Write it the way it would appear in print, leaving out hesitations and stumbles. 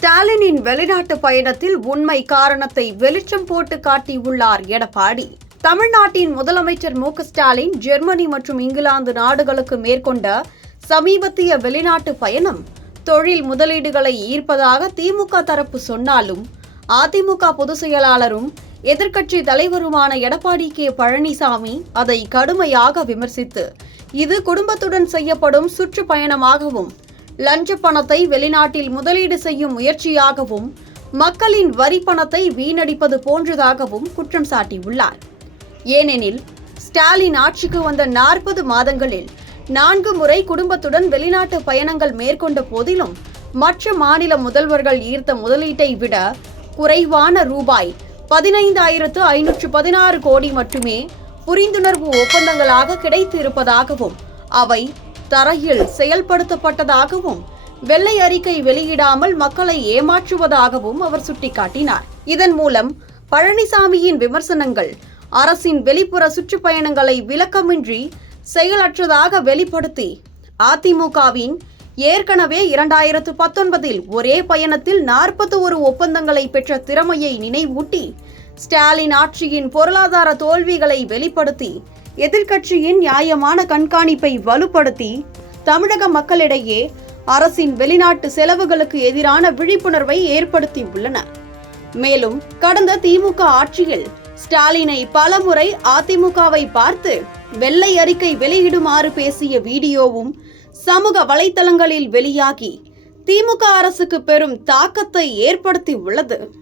ஸ்டாலினின் வெளிநாட்டு பயணத்தில் உண்மை காரணத்தை வெளிச்சம் போட்டு காட்டியுள்ளார் எடப்பாடி. தமிழ்நாட்டின் முதலமைச்சர் மு.க.ஸ்டாலின் ஜெர்மனி மற்றும் இங்கிலாந்து நாடுகளுக்கு மேற்கொண்ட சமீபத்திய வெளிநாட்டு பயணம் தொழில் முதலீடுகளை ஈர்ப்பதாக திமுக தரப்பு சொன்னாலும், அதிமுக பொதுச் செயலாளரும் எதிர்க்கட்சி தலைவருமான எடப்பாடி கே. பழனிசாமி அதை கடுமையாக விமர்சித்து, இது குடும்பத்துடன் செய்யப்படும் சுற்றுப்பயணமாகவும், லஞ்ச பணத்தை வெளிநாட்டில் முதலீடு செய்யும் முயற்சியாகவும், மக்களின் வரி பணத்தை வீணடிப்பது போன்றதாகவும் குற்றம் சாட்டியுள்ளார். ஏனெனில், ஸ்டாலின் ஆட்சிக்கு வந்த 40 மாதங்களில் 4 முறை குடும்பத்துடன் வெளிநாட்டு பயணங்கள் மேற்கொண்ட போதிலும், மற்ற மாநில முதல்வர்கள் ஈர்த்த முதலீட்டை விட குறைவான ரூபாய் 15,516 கோடி மட்டுமே புரிந்துணர்வு ஒப்பந்தங்களாக கிடைத்து இருப்பதாகவும், அவை தரையில் செயல்படுத்தப்பட்டதாகவும், வெள்ளை அறிக்கை வெளியிடாமல் மக்களை ஏமாற்றுவதாகவும் அவர் சுட்டிக்காட்டினார். இதன் மூலம் பழனிசாமியின் விமர்சனங்கள் அரசின் வெளிப்புற சுற்றுப்பயணங்களை விளக்கமின்றி செயலற்றதாக வெளிப்படுத்தி, அதிமுகவின் ஏற்கனவே 2019இல் ஒரே பயணத்தில் 41 ஒப்பந்தங்களை பெற்ற திறமையை நினைவூட்டி, ஸ்டாலின் ஆட்சியின் பொருளாதார தோல்விகளை வெளிப்படுத்தி, எதிர்க்கட்சியின் நியாயமான கண்காணிப்பை வலுப்படுத்தி, தமிழக மக்களிடையே அரசின் வெளிநாட்டு செலவுகளுக்கு எதிரான விழிப்புணர்வை ஏற்படுத்தியுள்ளனர். மேலும் கடந்த திமுக ஆட்சியில் ஸ்டாலினை பலமுறை அதிமுகவை பார்த்து வெள்ளை அறிக்கை வெளியிடுமாறு பேசிய வீடியோவும் சமூக வலைதளங்களில் வெளியாகி திமுக அரசுக்கு பெரும் தாக்கத்தை ஏற்படுத்தியுள்ளது.